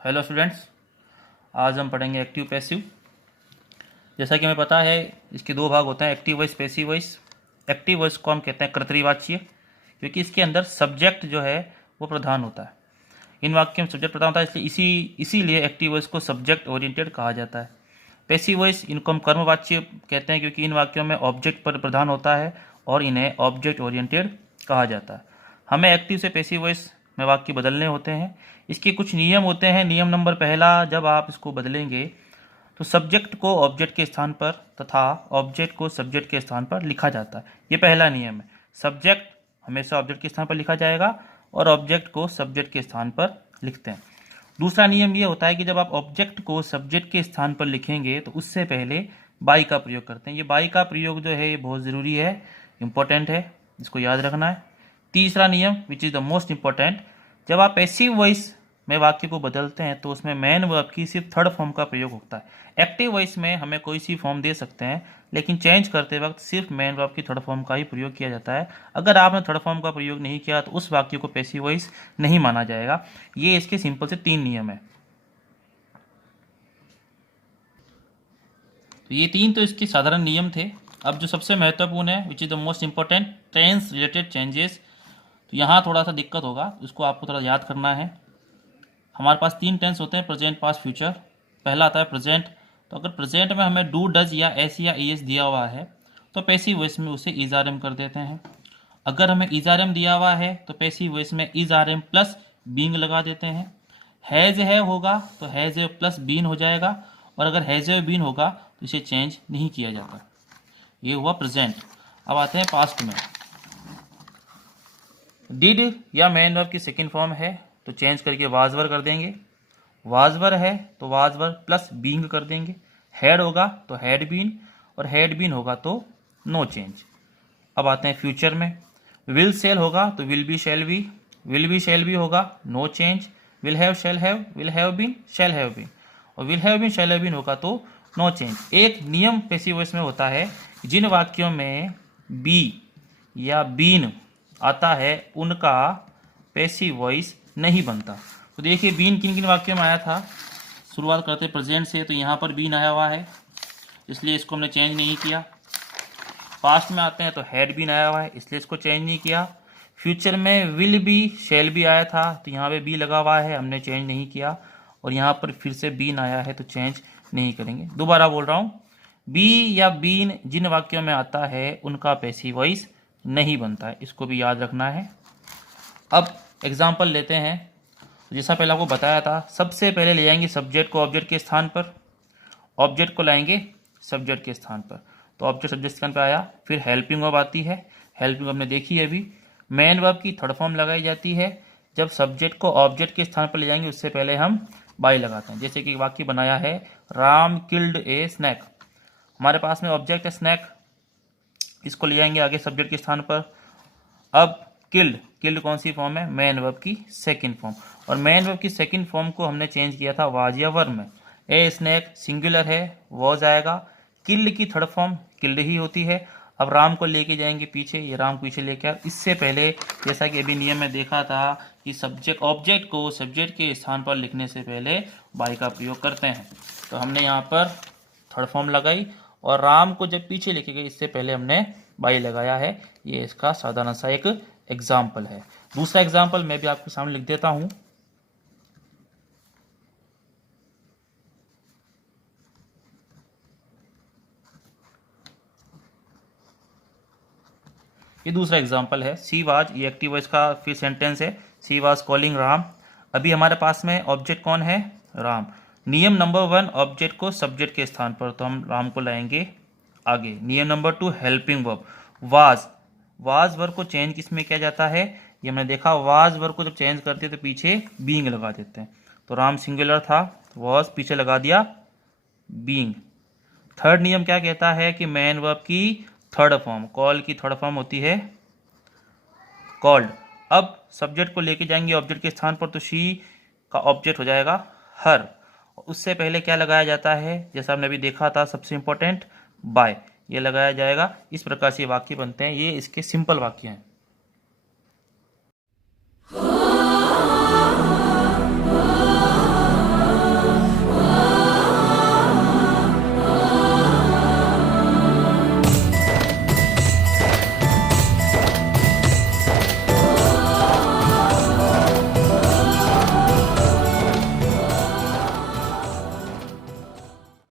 Hello students, आज हम पढ़ेंगे एक्टिव पैसिव। जैसा कि हमें पता है इसके दो भाग होते हैं, active voice, passive voice. Active voice को हम कहते हैं कर्तरीवाच्य, क्योंकि इसके अंदर सब्जेक्ट जो है वो प्रधान होता है। इन वाक्यों में सब्जेक्ट प्रधान होता है, इसलिए इसीलिए एक्टिव वॉइस को सब्जेक्ट ओरिएंटेड कहा जाता है। पैसिव वॉइस इनको हम कर्मवाच्य कहते हैं, क्योंकि इन वाक्यों में ऑब्जेक्ट पर प्रधान होता है और इन्हें ऑब्जेक्ट ओरिएंटेड कहा जाता है। हमें एक्टिव से पैसिव वॉइस में वाक्य बदलने होते हैं। इसके कुछ नियम होते हैं। नियम नंबर पहला, जब आप इसको बदलेंगे तो सब्जेक्ट को ऑब्जेक्ट के स्थान पर तथा ऑब्जेक्ट को सब्जेक्ट के स्थान पर लिखा जाता है। ये पहला नियम है। सब्जेक्ट हमेशा ऑब्जेक्ट के स्थान पर लिखा जाएगा और ऑब्जेक्ट को सब्जेक्ट के स्थान पर लिखते हैं। दूसरा नियम ये होता है कि जब आप ऑब्जेक्ट को सब्जेक्ट के स्थान पर लिखेंगे तो उससे पहले बाई का प्रयोग करते हैं। ये बाई का प्रयोग जो है ये बहुत ज़रूरी है, इंपॉर्टेंट है, इसको याद रखना है। तीसरा नियम विच इज़ द मोस्ट इंपॉर्टेंट, जब आप पैसिव वॉइस में वाक्य को बदलते हैं तो उसमें मेन वर्ब की सिर्फ थर्ड फॉर्म का प्रयोग होता है। एक्टिव वॉइस में हमें कोई सी फॉर्म दे सकते हैं, लेकिन चेंज करते वक्त सिर्फ मेन वर्ब की थर्ड फॉर्म का ही प्रयोग किया जाता है। अगर आपने थर्ड फॉर्म का प्रयोग नहीं किया तो उस वाक्य को पैसिव वॉइस नहीं माना जाएगा। ये इसके सिंपल से 3 नियम है। तो ये 3 तो इसके साधारण नियम थे। अब जो सबसे महत्वपूर्ण है, which is the most important, tense related changes. तो यहाँ थोड़ा सा दिक्कत होगा, इसको आपको थोड़ा याद करना है। हमारे पास 3 टेंस होते हैं, प्रेजेंट, पास्ट, फ्यूचर। पहला आता है प्रेजेंट। तो अगर प्रेजेंट में हमें डू, डज या एस या ईएस दिया हुआ है तो पैसिव वॉइस में उसे इज आर एम कर देते हैं। अगर हमें इज आर एम दिया हुआ है तो पैसिव वॉइस में is are am plus being लगा देते हैं। हैज़ है होगा तो हैज़ है प्लस बीन हो जाएगा, और अगर हैज़ है बीन होगा तो इसे चेंज नहीं किया जाता। ये हुआ प्रेजेंट। अब आते हैं पास्ट में। डिड या मेन वर्ब की सेकंड फॉर्म है तो चेंज करके वाज वर कर देंगे। वाज वर है तो वाज वर प्लस बीइंग कर देंगे। हैड होगा तो हैड बीन, और हैड बीन होगा तो नो चेंज। अब आते हैं फ्यूचर में। विल सेल होगा तो will be shall be, will be shall be होगा no change. Will have shall have, will have been shall have been, और will have been shall have been होगा तो नो चेंज। एक नियम passive voice में होता है, जिन वाक्यों में बी या बीन आता है उनका पैसिव वॉइस नहीं बनता। तो देखिए बीन किन किन वाक्यों में आया था। शुरुआत करते प्रेजेंट से, तो यहाँ पर बीन आया हुआ है इसलिए इसको हमने चेंज नहीं किया। पास्ट में आते हैं तो हैड बीन आया हुआ है इसलिए इसको चेंज नहीं किया। फ्यूचर में विल बी शैल बी आया था तो यहाँ पे बी लगा हुआ है, हमने चेंज नहीं किया। और यहाँ पर फिर से बीन आया है तो चेंज नहीं करेंगे। दोबारा बोल रहा हूँ, बी या बीन जिन वाक्यों में आता है उनका पैसिव वॉइस नहीं बनता है, इसको भी याद रखना है। अब एग्जाम्पल लेते हैं। जैसा पहले आपको बताया था, सबसे पहले ले जाएंगे सब्जेक्ट को ऑब्जेक्ट के स्थान पर, ऑब्जेक्ट को लाएंगे सब्जेक्ट के स्थान पर, तो ऑब्जेक्ट सब्जेक्ट स्थान पर आया। फिर हेल्पिंग वर्ब आती है, हेल्पिंग वर्ब हमने देखी है अभी। मेन वर्ब की थर्ड फॉर्म लगाई जाती है। जब सब्जेक्ट को ऑब्जेक्ट के स्थान पर ले जाएंगे उससे पहले हम बाई लगाते हैं। जैसे कि वाक्य बनाया है, राम किल्ड ए स्नैक। हमारे पास में ऑब्जेक्ट है स्नैक, इसको ले जाएंगे आगे सब्जेक्ट के स्थान पर। अब किल्ड, किल्ड कौन सी फॉर्म है, मेन वर्ब की सेकंड फॉर्म, और मेन वर्ब की सेकंड फॉर्म को हमने चेंज किया था वाज या वर में। ए स्नैक सिंगुलर है, वॉज आएगा। किल्ड की थर्ड फॉर्म किल्ड ही होती है। अब राम को लेके जाएंगे पीछे, ये राम पीछे लेके आ। इससे पहले जैसा कि अभी नियम में देखा था कि सब्जेक्ट ऑब्जेक्ट को सब्जेक्ट के स्थान पर लिखने से पहले बाई का प्रयोग करते हैं, तो हमने यहाँ पर थर्ड फॉर्म लगाई, और राम को जब पीछे लिखे गए इससे पहले हमने बाई लगाया है। ये इसका साधारण सा एक एग्जाम्पल है। दूसरा एग्जाम्पल मैं भी आपके सामने लिख देता हूं। ये दूसरा एग्जाम्पल है, सी वाज, ये एक्टिव वॉइस का फिर सेंटेंस है। She was calling Ram. अभी हमारे पास में ऑब्जेक्ट कौन है, राम। नियम नंबर 1, ऑब्जेक्ट को सब्जेक्ट के स्थान पर, तो हम राम को लाएंगे आगे। नियम number 2, helping verb was. Was verb को चेंज किस में किया जाता है, ये हमने देखा। वाज वर्ब को जब चेंज करते हैं तो पीछे बीइंग लगा देते हैं। तो राम सिंगुलर था, वाज पीछे लगा दिया बीइंग। थर्ड नियम क्या कहता है कि मेन वर्ब की थर्ड फॉर्म, कॉल की थर्ड फॉर्म होती है कॉल्ड। अब सब्जेक्ट को लेके जाएंगे ऑब्जेक्ट के स्थान पर, तो शी का ऑब्जेक्ट हो जाएगा हर। उससे पहले क्या लगाया जाता है, जैसा हमने अभी देखा था, सबसे इंपॉर्टेंट बाय, ये लगाया जाएगा। इस प्रकार से वाक्य बनते हैं। ये इसके सिंपल वाक्य हैं।